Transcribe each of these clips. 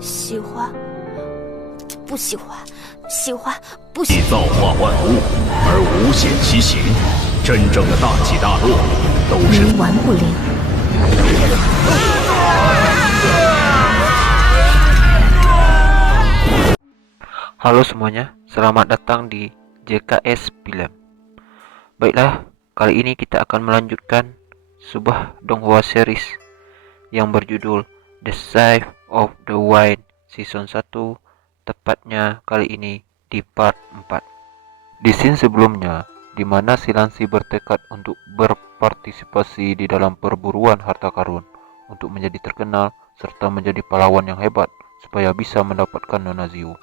喜欢，不喜欢，喜欢，不喜以造化万物而无限其形，真正的大起大落都是冥顽不灵。Halo semuanya, selamat datang di JKS Film. Baiklah, kali ini kita akan melanjutkan sebuah donghua series yang berjudul The Save of the Wind Season 1, tepatnya kali ini di part 4. Di scene sebelumnya, di mana si Lansi bertekad untuk berpartisipasi di dalam perburuan harta karun untuk menjadi terkenal serta menjadi pahlawan yang hebat supaya bisa mendapatkan Nona Xiu.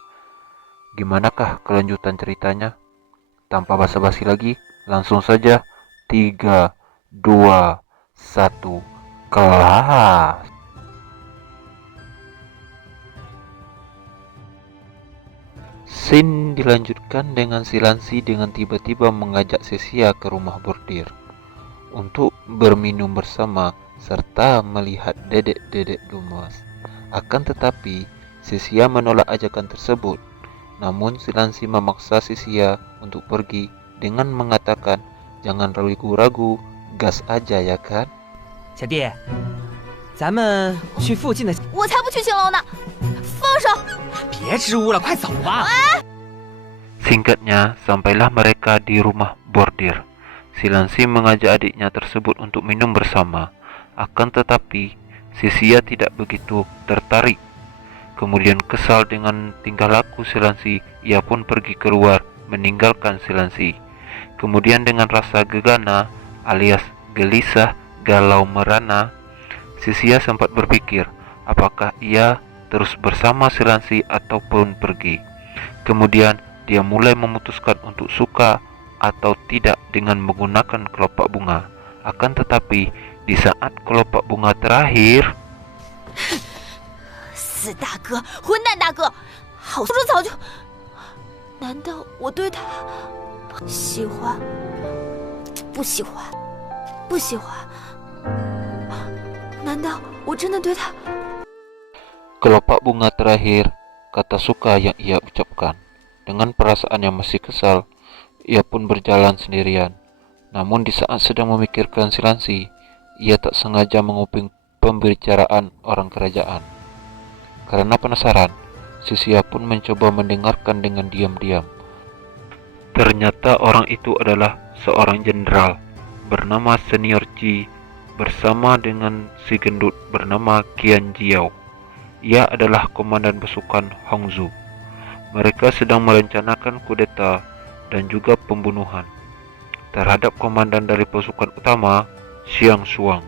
Gimanakah kelanjutan ceritanya? Tanpa basa-basi lagi, langsung saja 3, 2, 1, kelas. Scene dilanjutkan dengan si Lansi dengan tiba-tiba mengajak Cecia ke rumah bordir untuk berminum bersama serta melihat dedek-dedek gemas. Akan tetapi, Cecia menolak ajakan tersebut. Namun si Lansi memaksa Cecia untuk pergi dengan mengatakan, jangan ragu-ragu, gas aja ya kan? 小弟，咱们去附近的。我才不去青楼呢！放手！别支吾了，快走吧。Singkatnya, sampailah mereka di rumah bordir. Si Lansi mengajak adiknya tersebut untuk minum bersama. Akan tetapi, Cecia tidak begitu tertarik. Kemudian kesal dengan tingkah laku si Lansi, ia pun pergi keluar meninggalkan si Lansi. Kemudian dengan rasa gegana alias gelisah, galau merana, Cecia sempat berpikir apakah ia terus bersama si Lansi ataupun pergi. Kemudian dia mulai memutuskan untuk suka atau tidak dengan menggunakan kelopak bunga. Akan tetapi di saat kelopak bunga terakhir, 死大哥，混蛋大哥，好说早就……难道我对他喜欢？不喜欢，不喜欢？难道我真的对他？ kelopak bunga terakhir, kata suka yang ia ucapkan. Dengan perasaan yang masih kesal, ia pun berjalan sendirian. Namun di saat sedang memikirkan si Lansi, ia tak sengaja menguping pembicaraan orang kerajaan. Karena penasaran, Cecia pun mencoba mendengarkan dengan diam-diam. Ternyata orang itu adalah seorang jenderal bernama Senior Qi bersama dengan si gendut bernama Qian Jiao. Ia adalah komandan pasukan Hongzhou. Mereka sedang merencanakan kudeta dan juga pembunuhan terhadap komandan dari pasukan utama Xiang Shuang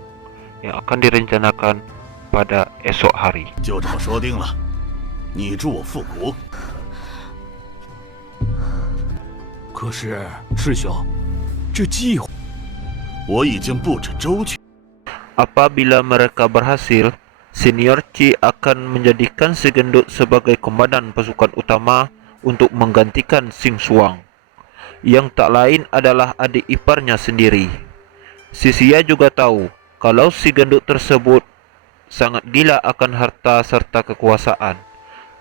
yang akan direncanakan pada esok hari. 就这么说定了，你助我复国。可是师兄，这计划我已经布置周全。 Apabila mereka berhasil, Senior Qi akan menjadikan si gendut sebagai komandan pasukan utama untuk menggantikan Xing Shuang, yang tak lain adalah adik iparnya sendiri. Cecia juga tahu kalau si gendut tersebut sangat gila akan harta serta kekuasaan.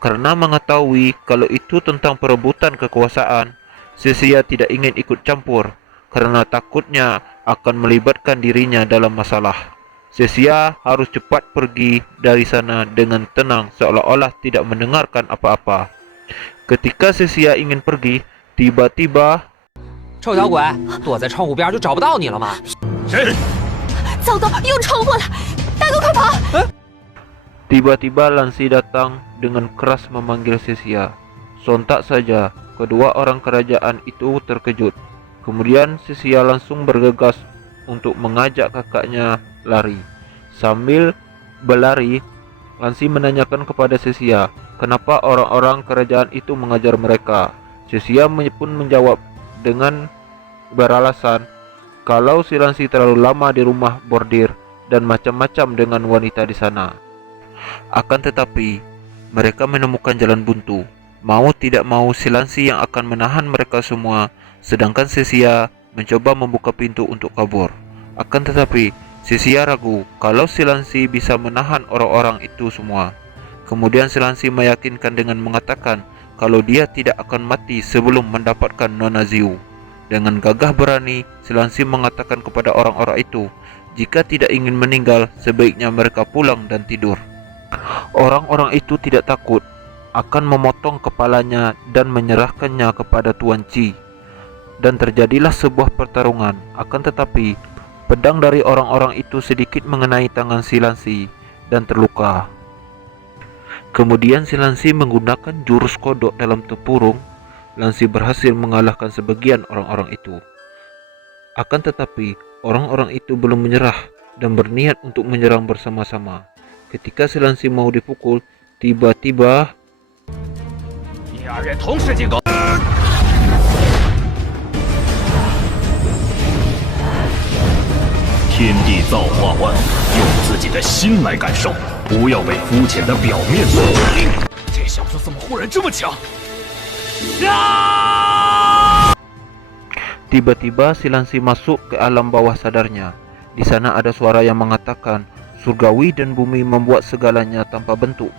Karena mengetahui kalau itu tentang perebutan kekuasaan, Cecia tidak ingin ikut campur karena takutnya akan melibatkan dirinya dalam masalah. Cecia harus cepat pergi dari sana dengan tenang seolah-olah tidak mendengarkan apa-apa. Ketika Cecia ingin pergi, tiba-tiba 臭小鬼，躲在窗户边就找不到你了吗？谁？ 糟糕，又冲过来！大哥，快跑！ tiba-tiba Lansi datang dengan keras memanggil Cecia. Sontak saja, kedua orang kerajaan itu terkejut. Kemudian Cecia langsung bergegas untuk mengajak kakaknya lari. Sambil berlari, Lansi menanyakan kepada Cecia, kenapa orang-orang kerajaan itu mengajar mereka. Cecia pun menjawab dengan beralasan kalau si Lansi terlalu lama di rumah bordir dan macam-macam dengan wanita di sana. Akan tetapi, mereka menemukan jalan buntu. Mau tidak mau si Lansi yang akan menahan mereka semua, sedangkan Cecia mencoba membuka pintu untuk kabur. Akan tetapi, Cecia ragu kalau si Lansi bisa menahan orang-orang itu semua. Kemudian Silansi meyakinkan dengan mengatakan kalau dia tidak akan mati sebelum mendapatkan Nona Ziu. Dengan gagah berani, Silansi mengatakan kepada orang-orang itu, jika tidak ingin meninggal, sebaiknya mereka pulang dan tidur. Orang-orang itu tidak takut, akan memotong kepalanya dan menyerahkannya kepada Tuan Chi. Dan terjadilah sebuah pertarungan, akan tetapi pedang dari orang-orang itu sedikit mengenai tangan Silansi dan terluka. Kemudian Silansi menggunakan jurus kodok dalam tempurung. Lansi berhasil mengalahkan sebagian orang-orang itu. Akan tetapi orang-orang itu belum menyerah dan berniat untuk menyerang bersama-sama. Ketika Silansi mau dipukul, tiba-tiba 二人同时进攻。天地造化万物，用自己的心来感受，不要被肤浅的表面所蒙蔽。这小子怎么忽然这么强？ Tiba-tiba Silansi masuk ke alam bawah sadarnya. Di sana ada suara yang mengatakan, surgawi dan bumi membuat segalanya tanpa bentuk,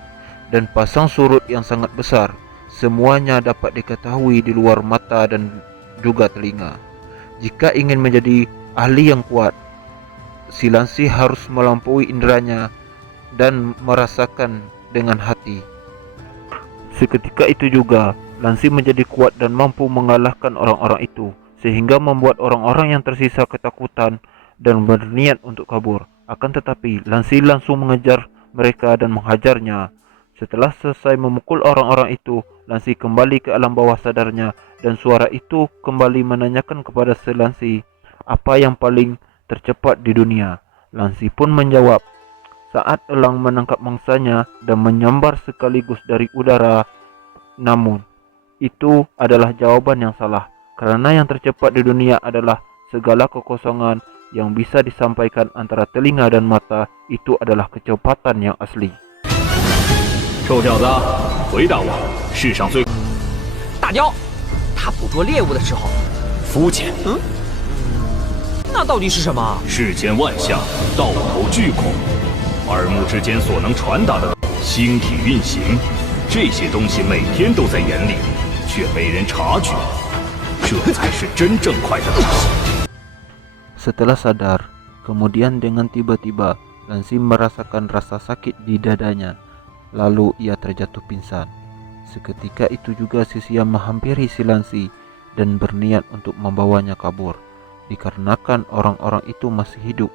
dan pasang surut yang sangat besar. Semuanya dapat diketahui di luar mata dan juga telinga. Jika ingin menjadi ahli yang kuat, Silansi harus melampaui inderanya dan merasakan dengan hati. Seketika itu juga, Lansi menjadi kuat dan mampu mengalahkan orang-orang itu, sehingga membuat orang-orang yang tersisa ketakutan dan berniat untuk kabur. Akan tetapi, Lansi langsung mengejar mereka dan menghajarnya. Setelah selesai memukul orang-orang itu, Lansi kembali ke alam bawah sadarnya, dan suara itu kembali menanyakan kepada Silansi apa yang paling tercepat di dunia. Lansi pun menjawab, saat elang menangkap mangsanya dan menyambar sekaligus dari udara. Namun, itu adalah jawaban yang salah, karena yang tercepat di dunia adalah segala kekosongan yang bisa disampaikan antara telinga dan mata. Itu adalah kecepatan yang asli. 臭小子，回答我，世上最大雕，他捕捉猎物的时候，肤浅。那到底是什么？世间万象，道头俱空，耳目之间所能传达的星体运行，这些东西每天都在眼里，却没人察觉，这才是真正快的东西。 Setelah sadar, kemudian dengan tiba-tiba Lansi merasakan rasa sakit di dadanya. Lalu ia terjatuh pingsan. Seketika itu juga Sisia menghampiri Silansi dan berniat untuk membawanya kabur, dikarenakan orang-orang itu masih hidup.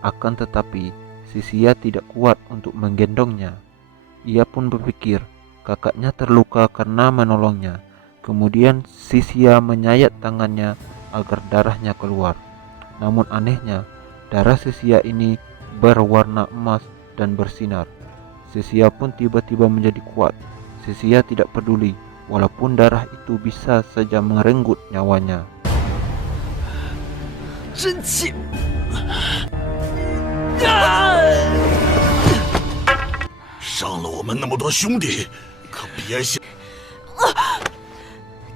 Akan tetapi Sisia tidak kuat untuk menggendongnya. Ia pun berpikir kakaknya terluka karena menolongnya. Kemudian Sisia menyayat tangannya agar darahnya keluar. Namun anehnya, darah Sisia ini berwarna emas dan bersinar. Sisia pun tiba-tiba menjadi kuat. Sisia tidak peduli, walaupun darah itu bisa saja merenggut nyawanya. 真气！伤了我们那么多兄弟，可别想。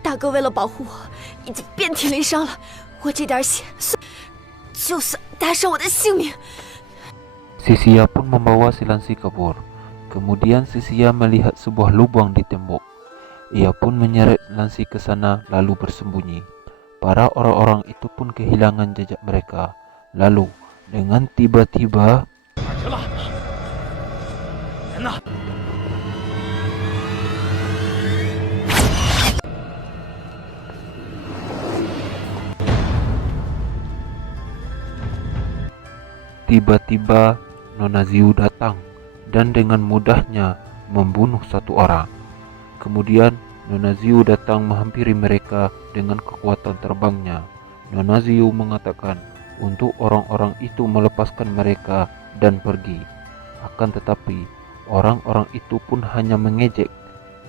大哥为了保护我，已经遍体鳞伤了。我这点血，就算搭上我的性命。 Sisia pun membawa Silansi kabur. Kemudian Sisia melihat sebuah lubang di tembok. Ia pun menyeret Lansi ke sana lalu bersembunyi. Para orang-orang itu pun kehilangan jejak mereka. Lalu dengan tiba-tiba tiba-tiba Nona Ziu datang dan dengan mudahnya membunuh satu orang. Kemudian Nona Ziu datang menghampiri mereka dengan kekuatan terbangnya. Nona Ziu mengatakan untuk orang-orang itu melepaskan mereka dan pergi. Akan tetapi orang-orang itu pun hanya mengejek.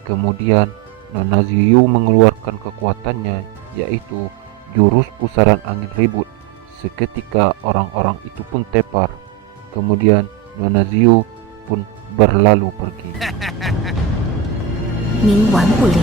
Kemudian Nona Ziu mengeluarkan kekuatannya, yaitu jurus pusaran angin ribut. Seketika orang-orang itu pun tepar. Kemudian Nona Ziu pun berlalu pergi. 冥顽不灵。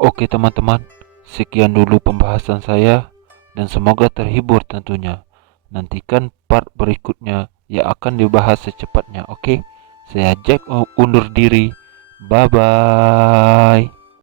Oke teman-teman, Sekian dulu pembahasan saya dan semoga terhibur tentunya. Nantikan part berikutnya yang akan dibahas secepatnya. Oke, saya Jack undur diri. Bye bye.